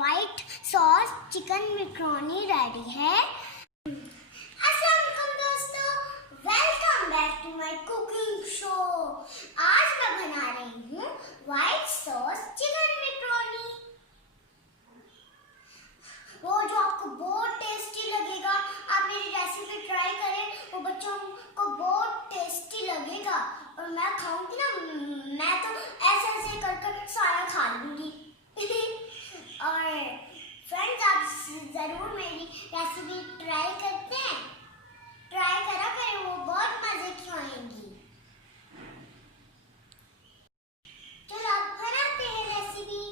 White sauce chicken macaroni ready है। अस्सलाम वालेकुम दोस्तों, welcome back to my cooking show. आज मैं बना रही हूँ वाइट सॉस चिकन मैक्रोनी। वो जो आपको बहुत टेस्टी लगेगा। आप मेरी रेसिपी ट्राई करें, वो बच्चों को बहुत टेस्टी लगेगा। और मैं खाऊंगी ना, मैं तो ऐसे ऐसे कर सारा खा लूंगी। और फ्रेंड्स, आप जरूर मेरी रेसिपी ट्राई करते हैं, ट्राई करा करें, वो बहुत मजे की होंगी। चलो आप बनाते हैं रेसिपी।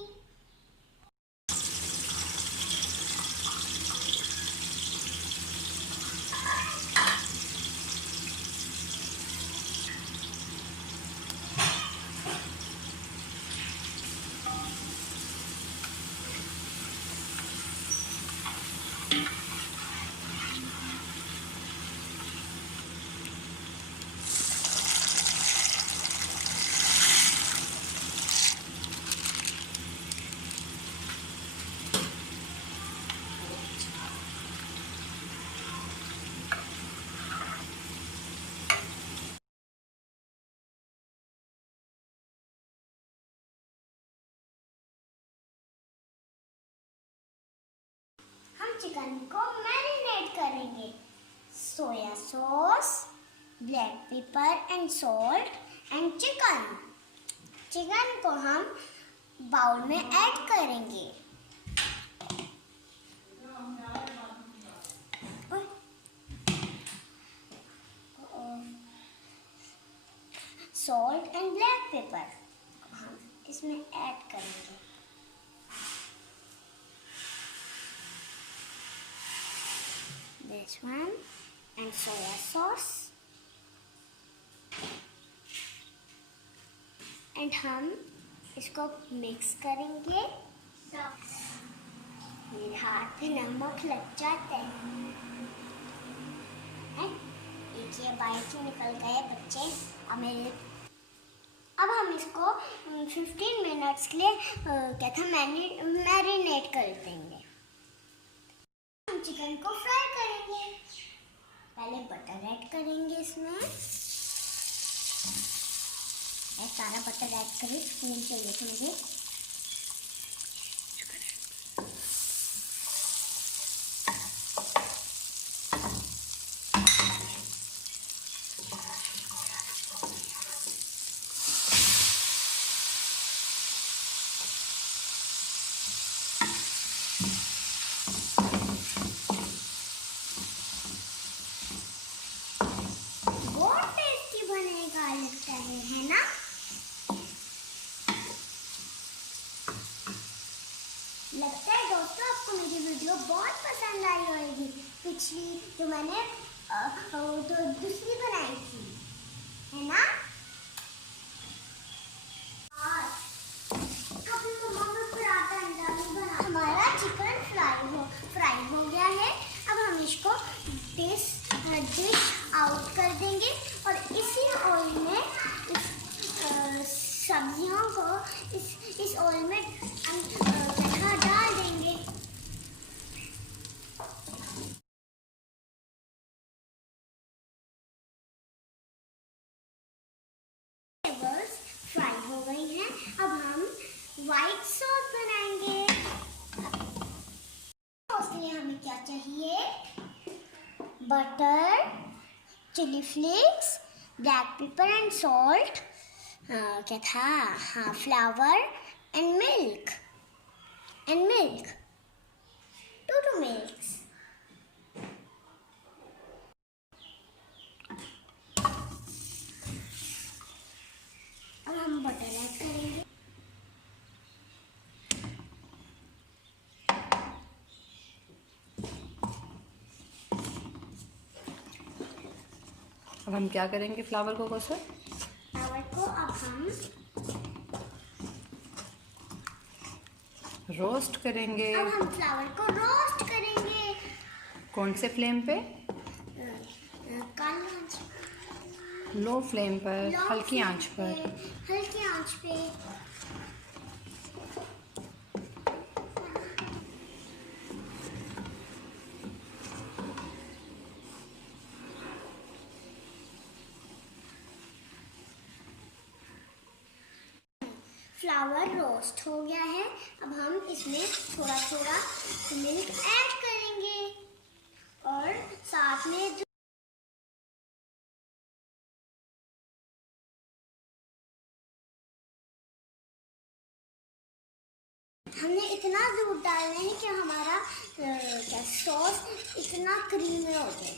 चिकन को मैरिनेट करेंगे। Soya sauce, black pepper and salt and chicken को हम बाउल में ऐड करेंगे। सॉल्ट एंड ब्लैक पेपर हम इसमें ऐड करेंगे। This one and soya sauce, and हम इसको मिक्स करेंगे। मेरे हाथ पे नमक लग जाता है। एक ये बाइट से निकल गए बच्चे। अब हम इसको 15 मिनट्स के लिए क्या था मैरिनेट कर देंगे। हम चिकन को फ्राई करेंगे। पहले बटर ऐड करेंगे इसमें। सारा बटर ऐड करें। स्पून चाहिए था मुझे। लगता है ना? लगता है दोस्तों आपको मेरी वीडियो बहुत पसंद आई होगी। पिछली जो मैंने तो दूसरी बनाई थी, है ना? हमारा चिकन फ्राई हो गया है। अब हम इसको डिश आउट कर देंगे और इसी ऑयल में सब्जियों को इस ऑयल में डाल देंगे। वेजिटेबल्स फ्राई हो गई हैं। अब हम व्हाइट सॉस बनाएंगे। सॉस के लिए हमें क्या चाहिए? Butter, chili flakes, black pepper and salt, क्या था? हाँ, फ्लावर एंड मिल्क 2 मिल्क्स। अब हम बटर ऐड करेंगे। अब हम क्या करेंगे फ्लावर को कैसे? फ्लावर को अब हम रोस्ट करेंगे। अब हम फ्लावर को रोस्ट करेंगे। कौन से फ्लेम पे? लो फ्लेम पर, हल्की आंच पर। फ्लावर रोस्ट हो गया है। अब हम इसमें थोड़ा थोड़ा मिल्क ऐड करेंगे और साथ में हमने इतना दूध डालना है कि हमारा क्या सॉस इतना क्रीमी हो जाए।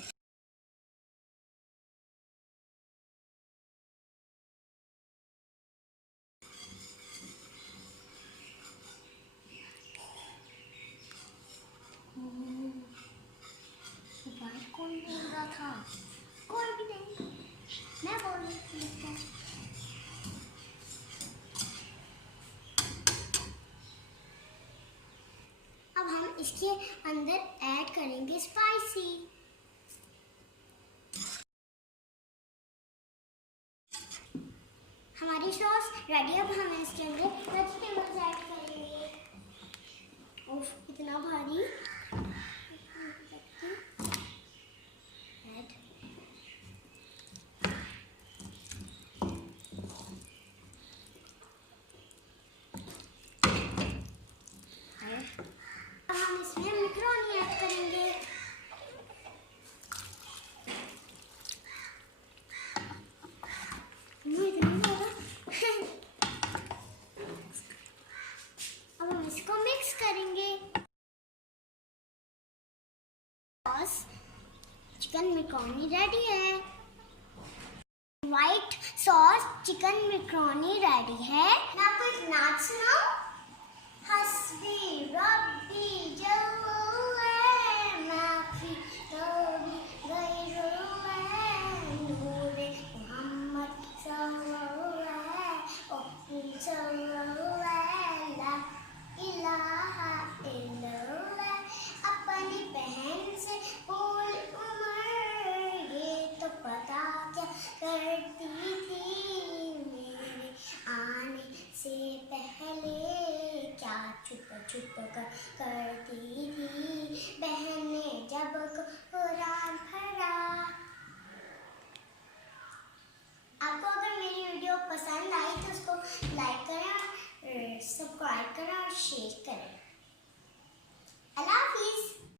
बात कौन बोल रहा था? कोई भी नहीं, मैं बोल रही थी। अब हम इसके अंदर ऐड करेंगे स्पाइसी। हमारी सॉस रेडी। अब हम इसके अंदर वेजिटेबल्स ऐड करेंगे। उफ, इतना भारी। ऐड अब हम इसमें मैक्रोनी ऐड करेंगे। अब हम इसको मिक्स करेंगे। सॉस चिकन मैक्रोनी रेडी है। White sauce chicken macaroni ready है। मैं आपको एक नाच सुनाऊं? हस्बी रब्बी जल्ले माफी नबी गैरुल्लाह नूरे मोहम्मद सल्लल्लाहु ला इलाहा इल्लल्लाह। अपनी बहन से बोल उमर, ये तो पता क्या करती थी मेरे आने से पहले, क्या छुप छुप कर